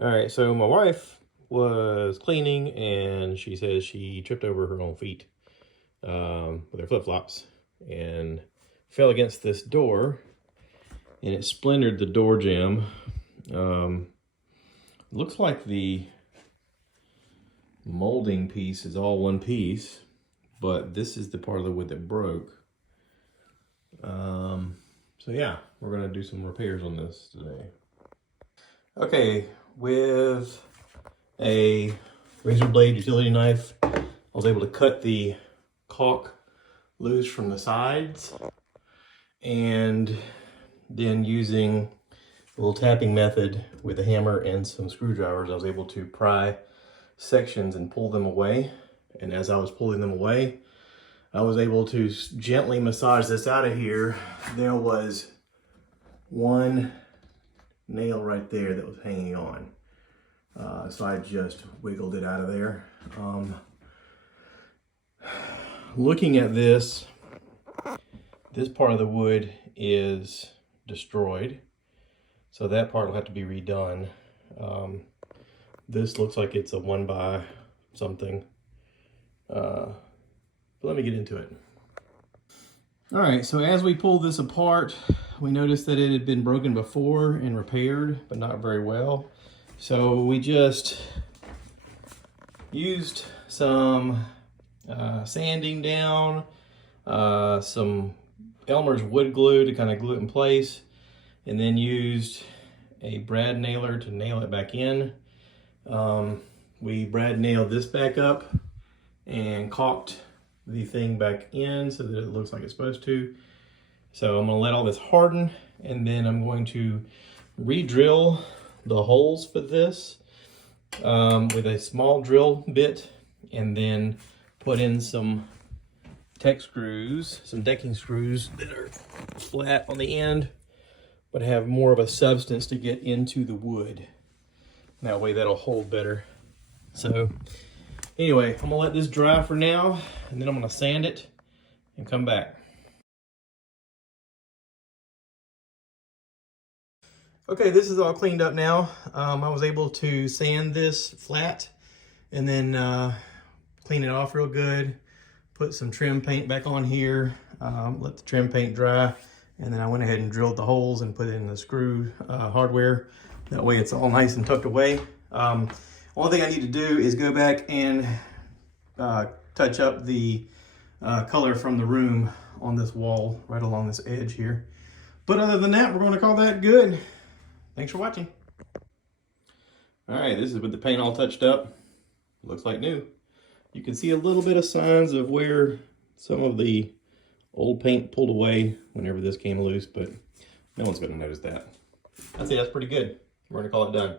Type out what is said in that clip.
All right, so my wife was cleaning and she says she tripped over her own feet with her flip-flops and fell against this door and it splintered the door jamb. Looks like the molding piece is all one piece, but this is the part of the wood that broke. So yeah, we're gonna do some repairs on this today. Okay, with a razor blade utility knife, I was able to cut the caulk loose from the sides, and then using a little tapping method with a hammer and some screwdrivers, I was able to pry sections and pull them away. And as I was pulling them away, I was able to gently massage this out of here. There was one nail right there that was hanging on. So I just wiggled it out of there. Looking at this part of the wood is destroyed. So that part will have to be redone. This looks like it's a 1 by something. But let me get into it. All right, so as we pulled this apart, we noticed that it had been broken before and repaired, but not very well. So we just used some sanding down, some Elmer's wood glue to kind of glue it in place, and then used a brad nailer to nail it back in. We brad nailed this back up and caulked the thing back in so that it looks like it's supposed to. So I'm gonna let all this harden, and then I'm going to re-drill the holes for this with a small drill bit, and then put in some tech screws, some decking screws that are flat on the end, but have more of a substance to get into the wood. That way that'll hold better. So anyway, I'm gonna let this dry for now, and then I'm gonna sand it and come back. Okay, this is all cleaned up now. I was able to sand this flat and then clean it off real good. Put some trim paint back on here, let the trim paint dry, and then I went ahead and drilled the holes and put in the screw hardware. That way it's all nice and tucked away. Only thing I need to do is go back and touch up the color from the room on this wall right along this edge here. But other than that, we're going to call that good. Thanks for watching. All right, this is with the paint all touched up. Looks like new. You can see a little bit of signs of where some of the old paint pulled away whenever this came loose, but no one's going to notice that. I'd say that's pretty good. We're going to call it done.